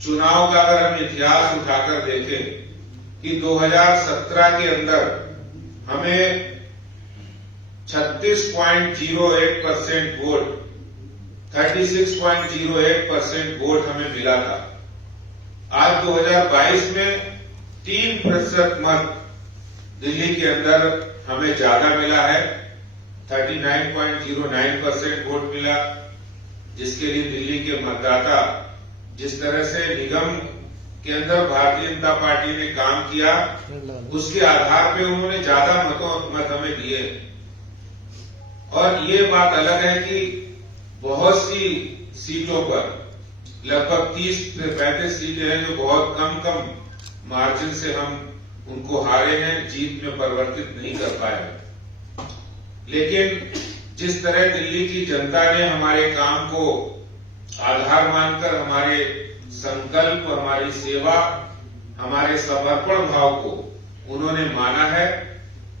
चुनाव का अगर हम इतिहास उठाकर देखें कि 2017 के अंदर हमें 36.08% वोट 36.08% वोट हमें मिला था। आज 2022 में 3% मत दिल्ली के अंदर हमें ज्यादा मिला है। 39.09% वोट मिला, जिसके लिए दिल्ली के मतदाता जिस तरह से निगम के अंदर भारतीय जनता पार्टी ने काम किया, उसके आधार पे उन्होंने ज्यादा मत हमें दिए। और ये बात अलग है कि बहुत सी सीटों पर लगभग 30 से 35 सीटें हैं जो बहुत कम मार्जिन से हम उनको हारे हैं, जीत में परिवर्तित नहीं कर पाए। लेकिन जिस तरह दिल्ली की जनता ने हमारे काम को आधार मानकर हमारे संकल्प, हमारी सेवा, हमारे समर्पण भाव को उन्होंने माना है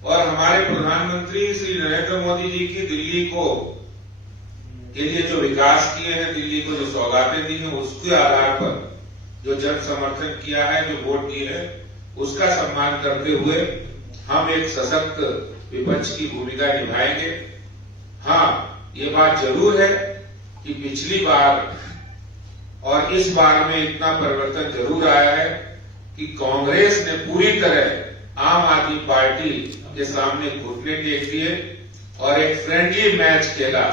और हमारे प्रधानमंत्री श्री नरेंद्र मोदी जी की दिल्ली को के लिए जो विकास किए हैं, दिल्ली को जो सौगातें दी हैं, उसके आधार पर जो जन समर्थन किया है, जो वोट दिए हैं, उसका सम्मान करते हुए हम एक सशक्त विपक्ष की भूमिका निभाएंगे। हाँ, ये बात जरूर है कि पिछली बार और इस बार में इतना परिवर्तन जरूर आया है कि कांग्रेस ने पूरी तरह आम आदमी पार्टी के सामने घुटने टेक दिए और एक फ्रेंडली मैच खेला।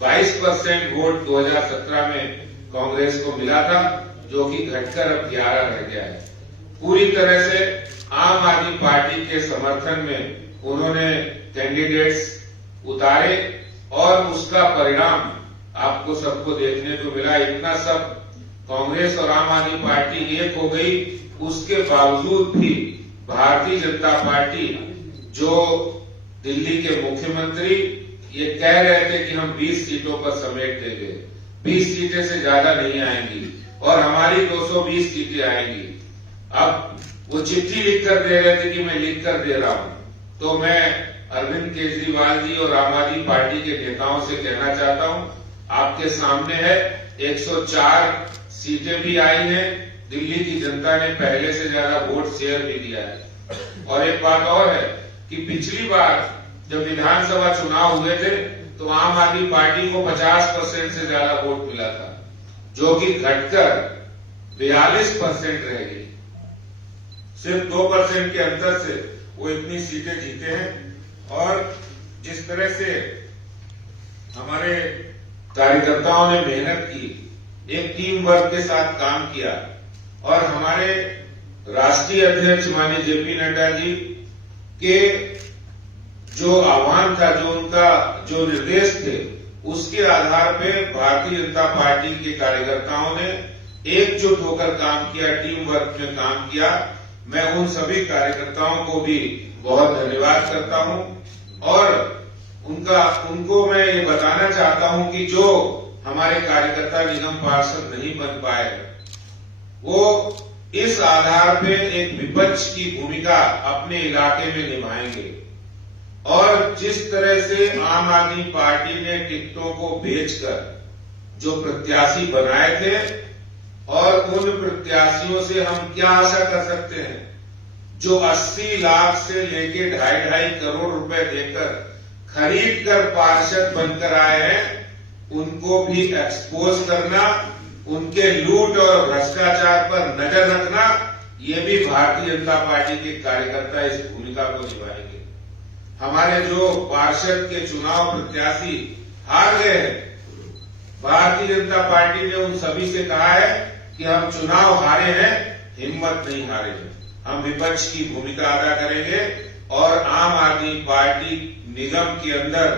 22% वोट 2017 में कांग्रेस को मिला था, जो कि घटकर अब 11 रह गया है। पूरी तरह से आम आदमी पार्टी के समर्थन में उन्होंने कैंडिडेट्स उतारे और उसका परिणाम आपको सबको देखने को मिला। इतना सब कांग्रेस और आम आदमी पार्टी एक हो गई, उसके बावजूद भी भारतीय जनता पार्टी, जो दिल्ली के मुख्यमंत्री ये कह रहे थे कि हम 20 सीटों पर समेट देंगे, 20 सीटें से ज्यादा नहीं आएंगी और हमारी 220 सीटें आएंगी। अब वो चिट्ठी लिखकर दे रहे थे कि मैं लिखकर दे रहा हूं, तो मैं अरविंद केजरीवाल जी और आम आदमी पार्टी के नेताओं से कहना चाहता हूं, आपके सामने है 104 सीटें भी आई हैं। दिल्ली की जनता ने पहले से ज्यादा वोट शेयर भी दिया है। और एक बात और है कि पिछली बार जब विधानसभा चुनाव हुए थे तो आम आदमी पार्टी को 50% से ज्यादा वोट मिला था, जो कि घटकर 42% रह गई। सिर्फ 2% के अंतर से वो इतनी सीटें जीते हैं। और जिस तरह से हमारे कार्यकर्ताओं ने मेहनत की, एक टीम वर्क के साथ काम किया और हमारे राष्ट्रीय अध्यक्ष माननीय जेपी नड्डा जी के जो आह्वान था, जो उनका जो निर्देश थे, उसके आधार पे भारतीय जनता पार्टी के कार्यकर्ताओं ने एकजुट होकर काम किया, टीम वर्क में काम किया। मैं उन सभी कार्यकर्ताओं को भी बहुत धन्यवाद करता हूं और उनको मैं ये बताना चाहता हूं कि जो हमारे कार्यकर्ता निगम पार्षद नहीं बन पाए, वो इस आधार पे एक विपक्ष की भूमिका अपने इलाके में निभाएंगे। और जिस तरह से आम आदमी पार्टी ने टिकटों को बेचकर जो प्रत्याशी बनाए थे, और उन प्रत्याशियों से हम क्या आशा कर सकते हैं, जो 80 लाख से लेके 2.5 करोड़ रुपए देकर खरीद कर पार्षद बनकर आए हैं, उनको भी एक्सपोज करना, उनके लूट और भ्रष्टाचार पर नजर रखना, ये भी भारतीय जनता पार्टी के कार्यकर्ता इस भूमिका को निभाएंगे। हमारे जो पार्षद के चुनाव प्रत्याशी हार गए हैं, भारतीय जनता पार्टी ने उन सभी से कहा है कि हम चुनाव हारे हैं, हिम्मत नहीं हारे हैं, हम विपक्ष की भूमिका अदा करेंगे। और आम आदमी पार्टी निगम के अंदर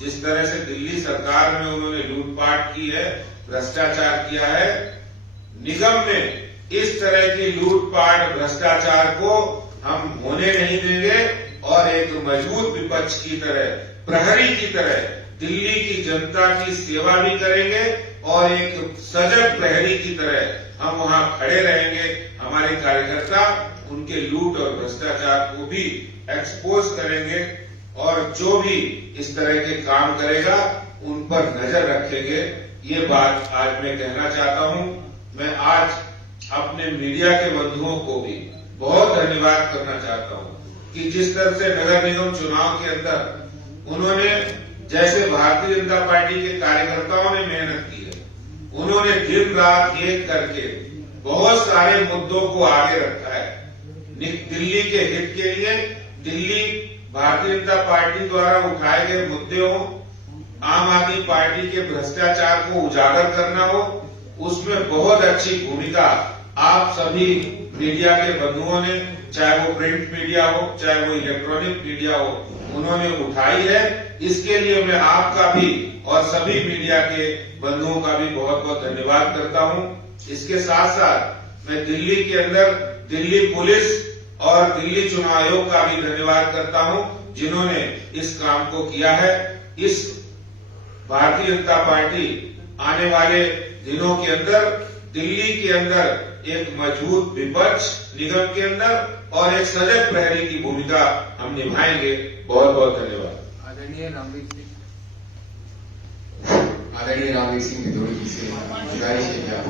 जिस तरह से दिल्ली सरकार में उन्होंने लूटपाट की है, भ्रष्टाचार किया है, निगम में इस तरह की लूटपाट भ्रष्टाचार को हम होने नहीं देंगे और एक मजबूत विपक्ष की तरह, प्रहरी की तरह दिल्ली की जनता की सेवा भी करेंगे और एक सजग प्रहरी की तरह हम वहां खड़े रहेंगे। हमारे कार्यकर्ता उनके लूट और भ्रष्टाचार को भी एक्सपोज करेंगे और जो भी इस तरह के काम करेगा उन पर नजर रखेंगे। ये बात आज मैं कहना चाहता हूं। मैं आज अपने मीडिया के बंधुओं को भी बहुत धन्यवाद करना चाहता हूं कि जिस तरह से नगर निगम चुनाव के अंदर उन्होंने, जैसे भारतीय जनता पार्टी के कार्यकर्ताओं ने मेहनत की है, उन्होंने दिन रात एक करके बहुत सारे मुद्दों को आगे रखा है। दिल्ली के हित के लिए, दिल्ली भारतीय जनता पार्टी द्वारा उठाए गए मुद्दे हो, आम आदमी पार्टी के भ्रष्टाचार को उजागर करना हो, उसमें बहुत अच्छी भूमिका आप सभी मीडिया के बंधुओं ने, चाहे वो प्रिंट मीडिया हो, चाहे वो इलेक्ट्रॉनिक मीडिया हो, उन्होंने उठाई है। इसके लिए मैं आपका भी और सभी मीडिया के बंधुओं का भी बहुत बहुत धन्यवाद करता हूं। इसके साथ साथ मैं दिल्ली के अंदर दिल्ली पुलिस और दिल्ली चुनाव आयोग का भी धन्यवाद करता हूं, जिन्होंने इस काम को किया है। इस भारतीय जनता पार्टी आने वाले दिनों के अंदर दिल्ली के अंदर एक मजबूत विपक्ष निगम के अंदर और एक सजग प्रहरी की भूमिका हम निभाएंगे। बहुत बहुत धन्यवाद। आदरणीय रामवीर सिंह भिदोड़ी जी से गुजारिश है कि आप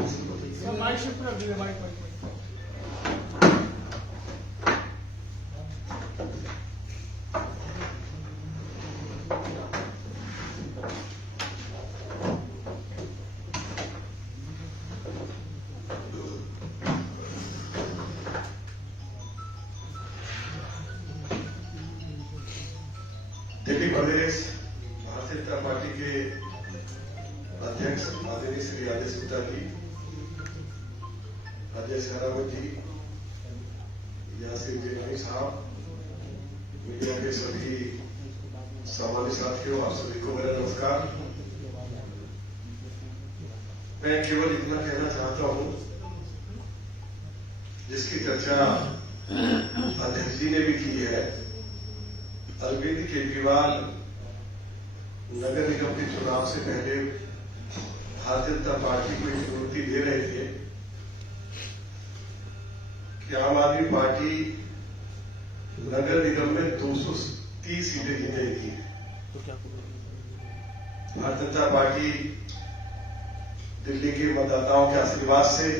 दिल्ली प्रदेश भारतीय जनता पार्टी के अध्यक्ष आदरणीय श्री राजेश गुप्ता जी, राजेश शेखावत जी, यासिर बेगमी साहब, मीडिया के सभी सामान्य साथियों, आप सभी को मेरा नमस्कार। मैं केवल इतना कहना चाहता हूं, जिसकी चर्चा अध्यक्ष जी ने भी की है। अरविंद केजरीवाल नगर निगम के चुनाव से पहले भारतीय जनता पार्टी को एक चुनौती दे रहे थे कि आम आदमी पार्टी नगर निगम में 230 सीटें जीतेगी। भारतीय जनता पार्टी दिल्ली के मतदाताओं के आशीर्वाद से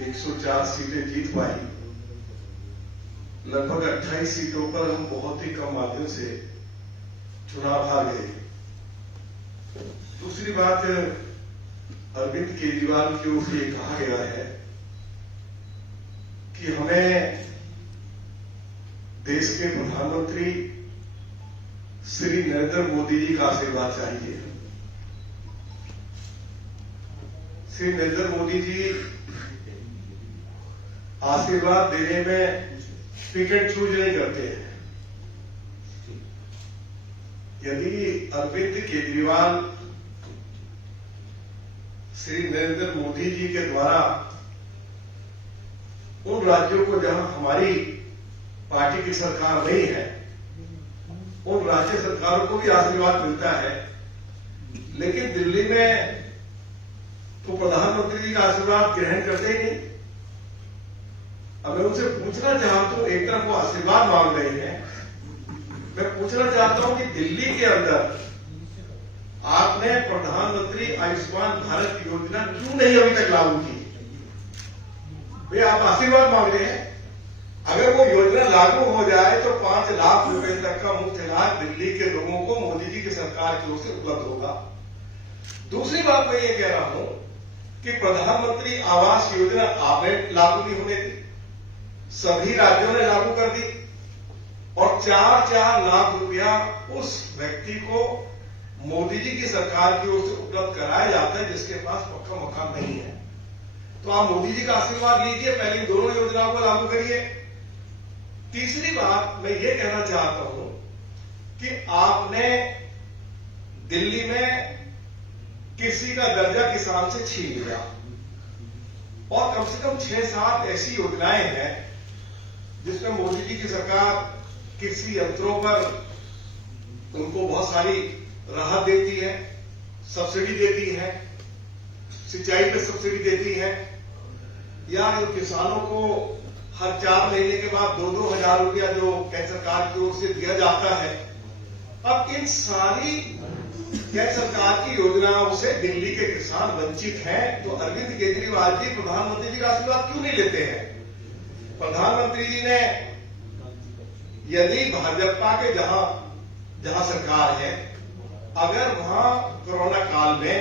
104 सीटें जीत पाई। लगभग 28 सीटों पर हम बहुत ही कम माध्यम से चुनाव हार गए। दूसरी बात, अरविंद केजरीवाल की ओर से ये कहा गया है कि हमें देश के प्रधानमंत्री श्री नरेंद्र मोदी जी का आशीर्वाद चाहिए। श्री नरेंद्र मोदी जी आशीर्वाद देने में पिक एंड चूज नहीं करते हैं। यदि अरविंद केजरीवाल श्री नरेंद्र मोदी जी के द्वारा उन राज्यों को जहां हमारी पार्टी की सरकार नहीं है, उन राज्य सरकारों को भी आशीर्वाद मिलता है, लेकिन दिल्ली में तो प्रधानमंत्री जी का आशीर्वाद ग्रहण करते ही नहीं। अब मैं उनसे पूछना चाहता हूं, एक तरफ वो आशीर्वाद मांग रहे हैं, मैं पूछना चाहता हूं कि दिल्ली के अंदर आपने प्रधानमंत्री आयुष्मान भारत योजना क्यों नहीं अभी तक लागू की? वे आप आशीर्वाद मांग रहे हैं। अगर वो योजना लागू हो जाए तो 5 लाख रुपए तक का मुफ्त इलाज दिल्ली के लोगों को मोदी जी की सरकार की ओर से उपलब्ध होगा। दूसरी बात मैं ये कह रहा हूं कि प्रधानमंत्री आवास योजना आपने लागू नहीं होने दी, सभी राज्यों ने लागू कर दी और 4-4 लाख रुपया उस व्यक्ति को मोदी जी की सरकार की ओर से उपलब्ध कराया जाता है जिसके पास पक्का मकान नहीं है। तो आप मोदी जी का आशीर्वाद लीजिए, पहले दोनों योजनाओं को लागू करिए। तीसरी बात मैं ये कहना चाहता हूं कि आपने दिल्ली में कृषि का दर्जा किसान से छीन लिया और कम से कम 6-7 ऐसी योजनाएं हैं जिसमें मोदी जी की सरकार कृषि यंत्रों पर उनको बहुत सारी राहत देती है, सब्सिडी देती है, सिंचाई पर सब्सिडी देती है, या जो किसानों को हर 4 महीने के बाद 2-2 हजार रुपया जो केंद्र सरकार की ओर से दिया जाता है। अब इन सारी केंद्र सरकार की योजनाओं से दिल्ली के किसान वंचित हैं, तो अरविंद केजरीवाल जी प्रधानमंत्री जी का आशीर्वाद क्यों नहीं लेते हैं? प्रधानमंत्री जी ने यदि भाजपा के जहां सरकार है, अगर वहां कोरोना काल में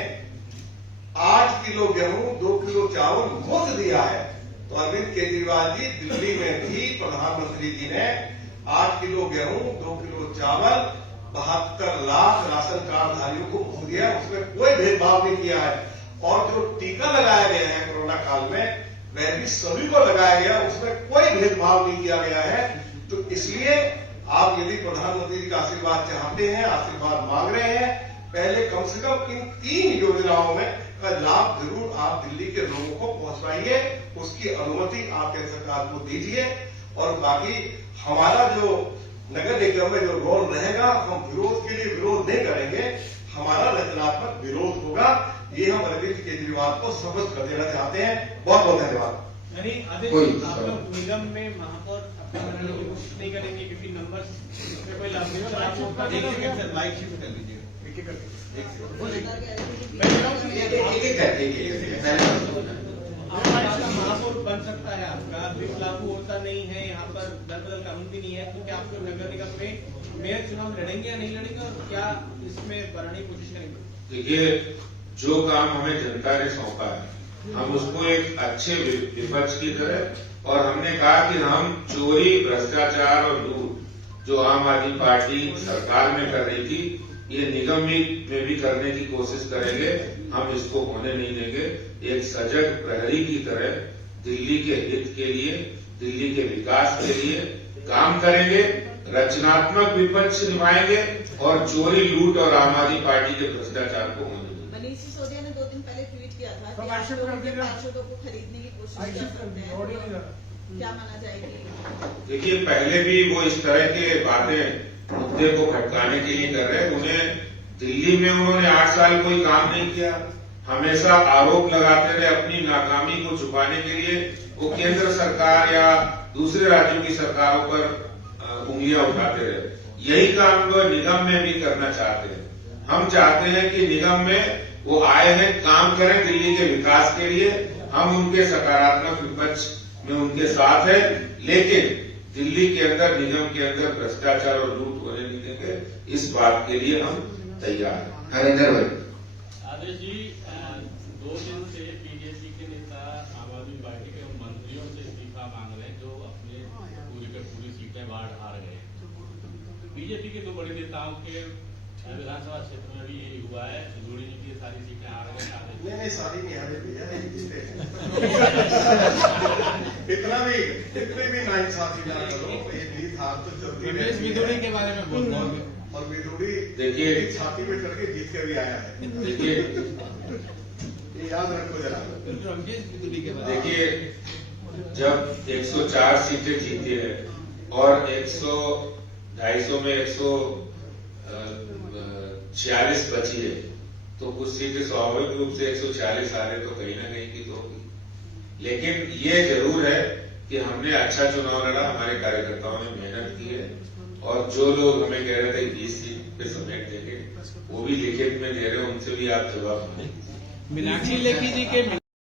8 किलो गेहूं 2 किलो चावल मुफ्त दिया है, तो अरविंद केजरीवाल जी दिल्ली में भी प्रधानमंत्री जी ने 8 किलो गेहूं 2 किलो चावल 72 लाख राशन कार्डधारियों को मुफ्त दिया, उसमें कोई भेदभाव नहीं किया है। और जो टीका लगाया गया है कोरोना काल में, वह भी सभी को लगाया गया, उसमें कोई भेदभाव नहीं किया गया है। तो इसलिए आप यदि प्रधानमंत्री जी का आशीर्वाद चाहते हैं, आशीर्वाद मांग रहे हैं, पहले कम से कम इन 3 योजनाओं में का लाभ जरूर आप दिल्ली के लोगों को पहुंचवाइए, उसकी अनुमति आप केंद्र सरकार को दीजिए। और बाकी हमारा जो नगर निगम में जो रोल रहेगा, हम विरोध के लिए विरोध नहीं करेंगे, हमारा रचनात्मक विरोध होगा। ये हम अरविंद केजरीवाल को सबक कर देना चाहते हैं। बहुत बहुत धन्यवाद। यानी आदेश आप लोग निगम में महापौर अपना बनाने की कोशिश नहीं करेंगे, क्योंकि नंबर में कोई लाभ नहीं होगा। माइक शिफ्ट कर लीजिए, एक-एक करके। महापौर बन सकता है आपका, बिल लागू होता नहीं है, यहाँ पर दल बदल कानून भी नहीं है, तो क्या आप लोग नगर निगम में मेयर चुनाव लड़ेंगे या नहीं लड़ेंगे, और क्या इसमें बढ़ाने की कोशिश करेंगे? देखिए, जो काम हमें जनता ने सौंपा है, हम उसको एक अच्छे विपक्ष की तरह, और हमने कहा कि हम चोरी, भ्रष्टाचार और लूट जो आम आदमी पार्टी सरकार में कर रही थी, ये निगम में भी करने की कोशिश करेंगे। हम इसको होने नहीं देंगे। एक सजग प्रहरी की तरह दिल्ली के हित के लिए, दिल्ली के विकास के लिए काम करेंगे, रचनात्मक विपक्ष निभाएंगे और चोरी, लूट और आम आदमी पार्टी के भ्रष्टाचार को होने देंगे। मनीष सिसोदिया ने 2 दिन पहले ट्वीट किया था कि आप लोग उनके पार्षदों को खरीदने की कोशिश कर सकते हैं, क्या माना जाएगी? देखिए, पहले भी वो इस तरह के बातें मुद्दे को भटकाने के लिए कर रहे हैं। उन्हें दिल्ली में उन्होंने 8 साल कोई काम नहीं किया, हमेशा आरोप लगाते रहे अपनी नाकामी को छुपाने के लिए। वो केंद्र सरकार या दूसरे राज्यों की सरकारों पर उंगलियां उठाते रहे। यही काम वो निगम में भी करना चाहते हैं। हम चाहते हैं कि निगम में वो आए हैं, काम करें दिल्ली के विकास के लिए। हम उनके सकारात्मक विपक्ष में उनके साथ है, लेकिन दिल्ली के अंदर, निगम के अंदर भ्रष्टाचार और लूट होने नहीं देंगे। इस बात के लिए हम तैयार हैं। हरिंदर भाई, आदेश जी, 2 दिन से बीजेपी के नेता आम आदमी पार्टी के मंत्रियों से इस्तीफा मांग रहे हैं, जो अपने पूरी के पूरी सीटें बाढ़ हार गए। बीजेपी के 2 बड़े नेताओं के विधानसभा क्षेत्र में भी यही हुआ है, जोड़ी जी की सारी सीटें हार गए। नहीं, सारी नहीं हारे भैया, नहीं जीते हैं। इतने भी नाइंसाफी ना करो। ये जीत हार तो चलती विदुड़ी के बारे में बोल रहा हूँ, और विदुड़ी देखिए, छाती में चढ़ के जीत के भी आया है। देखिए, ये याद रखो जरा। विदुड़ी के बारे में। देखिए, जब 104 सीटें जीती है और 250 में 146 बची है, तो कुछ सीटें स्वाभाविक रूप से 146 आ रहे, तो कहीं ना कहीं की तो होगी। लेकिन ये जरूर है कि हमने अच्छा चुनाव लड़ा, हमारे कार्यकर्ताओं ने मेहनत की है, और जो लोग हमें कह रहे थे 20 सीट पे समेट देंगे, वो भी लिखित में दे रहे हैं, उनसे भी आप जवाब दें। मीनाक्षी लेखी जी के